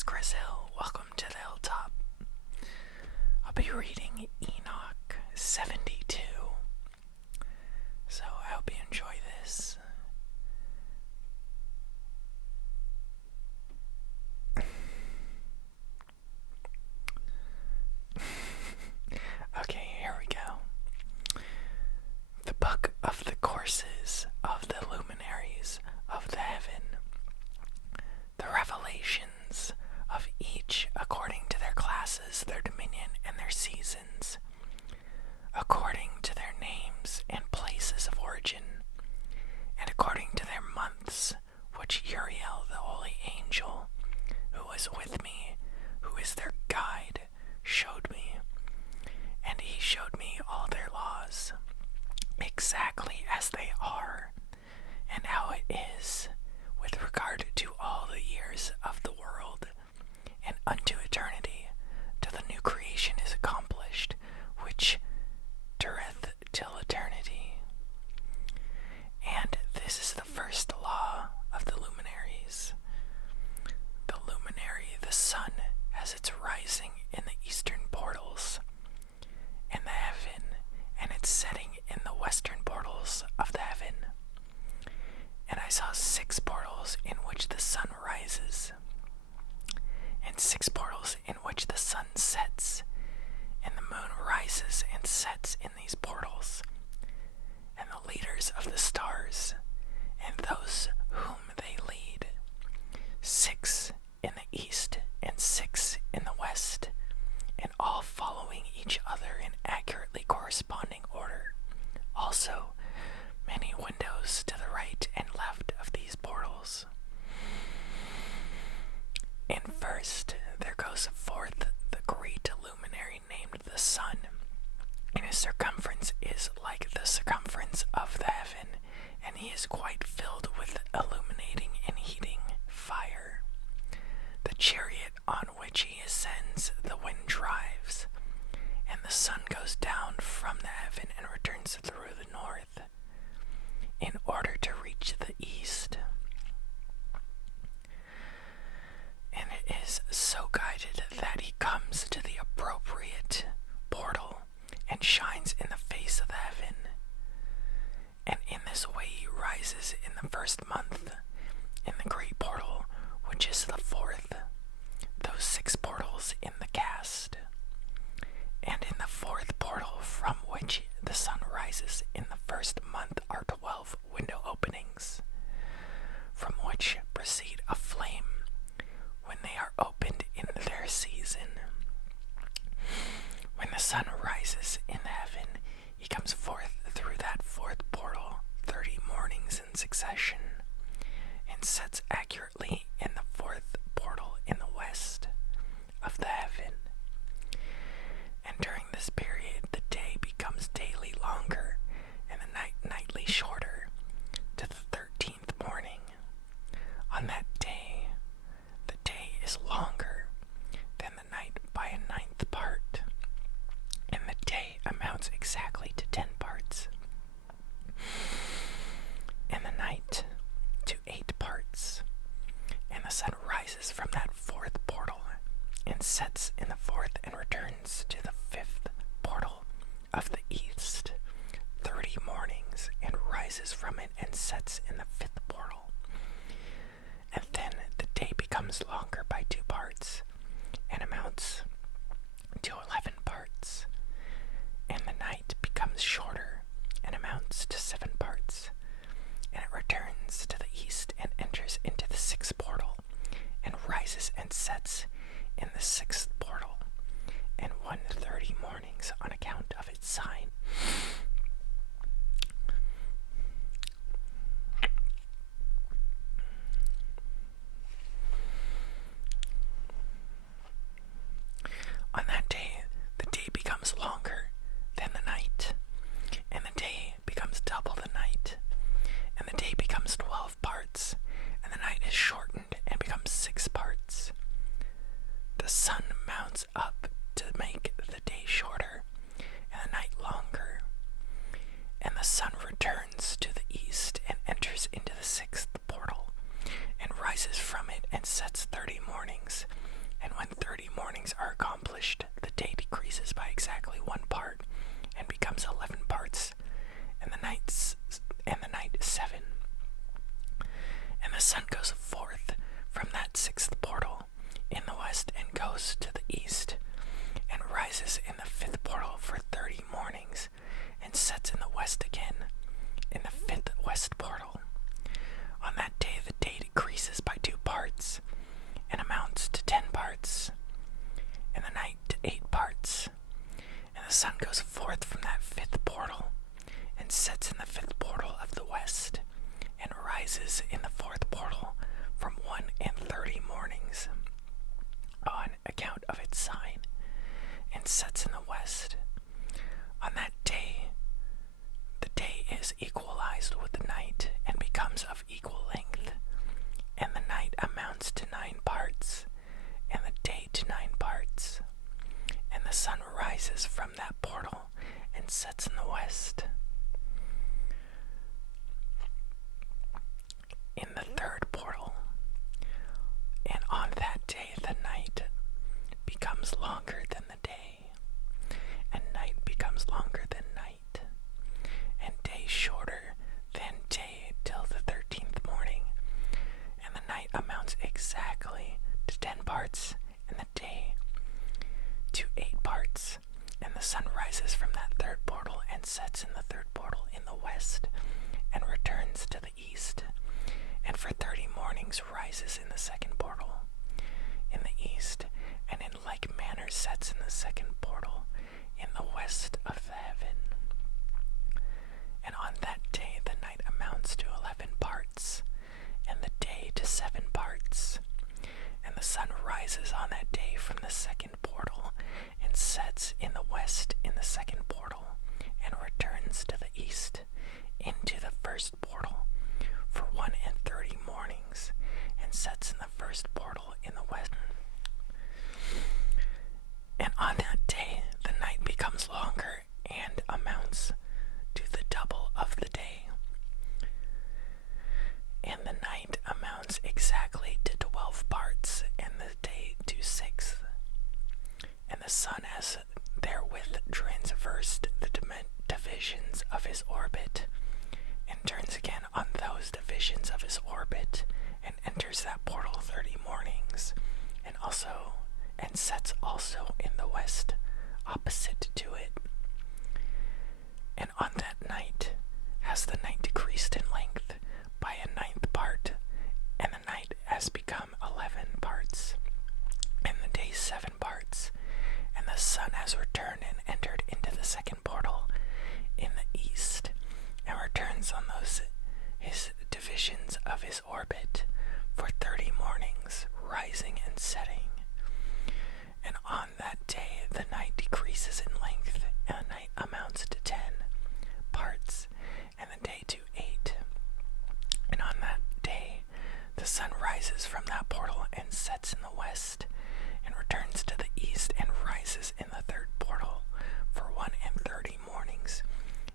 is Chris Hill. Welcome to the Hilltop. I'll be reading Enoch 72. So I hope you enjoy this. Okay, here we go. The book of the courses of the luminaries of the heaven. The revelations of each according to their classes, their dominion, and their seasons, according to their names and places of origin, and according to their months, which Uriel, the holy angel, who was with me, who is their guide, showed me. And he showed me all their laws, exactly as they are, and how it is with regard to all the years of the world, and unto eternity, till the new creation is accomplished, which dureth till eternity. And this is the first law of the luminaries. The luminary, the sun, has its rising in the eastern portals, and the heaven, and its setting in the western portals of the heaven. And I saw 6 portals in which the sun rises, and 6 portals in which the sun sets, and the moon rises and sets in these portals, and the leaders of the stars, and those whom they lead, 6 in the east and 6 in the west, and all following each other in accurately corresponding order. Also, many windows to the right and left of these portals. And first there goes forth the great luminary named the sun, and his circumference is like the circumference of the heaven, and he is quite filled with illuminating and heating fire. The chariot on which he ascends the wind drives, and the sun goes down from the heaven and returns through the north, in order to reach the east. And it is so guided that he comes to the appropriate portal and shines in the face of the heaven. And in this way he rises in the first month, in the great portal, which is the 4th, those 6 portals in the cast. And in the 4th portal from which the sun rises in the first month are 12 window openings, from which proceed a flame when they are opened in their season. When the sun rises in the heaven, he comes forth through that 4th portal 30 mornings in succession, and sets accurately in the 4th portal in the west of the heaven. And during this period the day becomes daily longer, and the night nightly shorter, to the 13th morning. On that day, the day is longer than the night by a 9th part, and the day amounts exactly to 10 parts, and the night to 8 parts. And the sun rises from that 4th portal, and sets in the 4th, and returns to the 5th portal of the east 30 mornings, and rises from it and sets in the 5th portal. And then the day becomes longer by 2 parts, and amounts to 11 parts. And the night becomes shorter, and amounts to 7 parts. And it returns to the east, and enters into the 6th portal, and rises and sets in the 6th portal, and 1:30 mornings on account of its sign. sun goes forth from that sixth portal in the west and goes to the east, and rises in the fifth portal for 30 mornings, and sets in the west again in the fifth west portal. On that day the day decreases by 2 parts, and amounts to 10 parts, and the night to 8 parts. And the sun goes forth from that fifth portal, and sets in the fifth portal of the west, and rises in the fourth portal from 1 and 30 mornings, on account of its sign, and sets in the west. On that day, the day is equalized with the night, and becomes of equal length, and the night amounts to 9 parts, and the day to 9 parts. And the sun rises from that portal, and sets in the west. In the third portal, and on that day the night becomes longer than the day, and night becomes longer than night, and day shorter than day till the 13th morning, and the night amounts exactly to 10 parts, and the day to 8 parts. And the sun rises from that third portal, and sets in the third portal in the west, and returns to the east, and for 30 mornings rises in the second portal in the east, and in like manner sets in the second portal in the west of the heaven. And on that day the night amounts to 11 parts, and the day to 7 parts. And the sun rises on that day from the second portal, and sets in the west in the second portal, and returns to the east into the first portal for 1 and 30 mornings, and sets in the first portal in the west. And on that day the night becomes longer, and amounts to the double of the day, and the night amounts exactly to 12 parts, and the day to 6. And the sun has therewith traversed the divisions of his orbit, and turns again on those divisions of his orbit, and enters that portal 30 mornings, and sets also in the west opposite to it. And on that night has the night decreased in length by a 9th part, and the night has become 11 parts, and the day 7 parts. And the sun has returned and entered into the second portal in the east, and returns on those his divisions of his orbit for 30 mornings, rising and setting. And on that day the night decreases in length, and the night amounts to 10 parts, and the day to 8. And on that day the sun rises from that portal, and sets in the west, and returns to the east, and rises in the third portal for 1 and 30 mornings,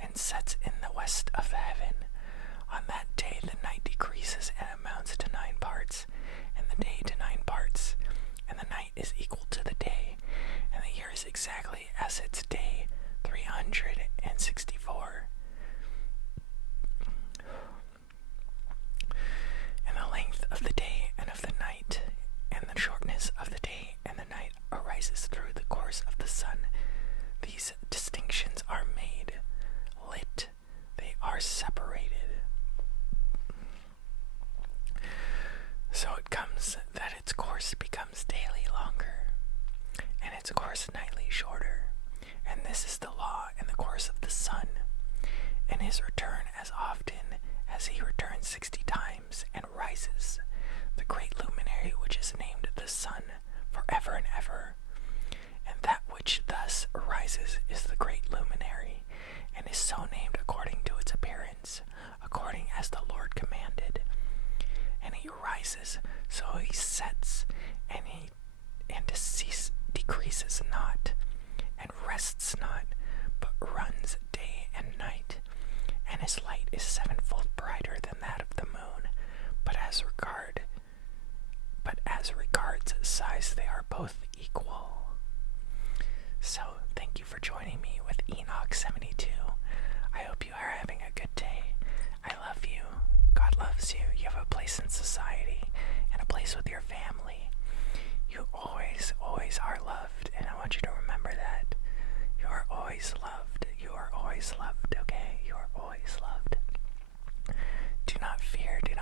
and sets in the west of the heaven. On that day the night decreases and amounts to 9 parts, and the day to 9 parts, and the night is equal to the day, and the year is exactly as its day 364. And the length of the day and of the night, and the shortness of the day and the night arises through the course of the sun. These distinctions are made, lit, they are separated. So it comes that its course becomes daily longer, and its course nightly shorter. And this is the law in the course of the sun, and his return as often as he returns 60 times, and rises, the great luminary which is named the sun, forever and ever. And that which thus arises is the great luminary, and is so named according to its appearance, according as the Lord commanded. And he rises, so he sets, and decreases not, and rests not, but runs day and night. And his light is 7-fold brighter than that of the moon, but as regards size they are both equal. So thank you for joining me with Enoch 72. I hope you are having a good day. I love you. God loves you. loves you. You have a place in society and a place with your family. You always, always are loved, and I want you to remember that. You are always loved. You are always loved, okay? You are always loved. Do not fear. Do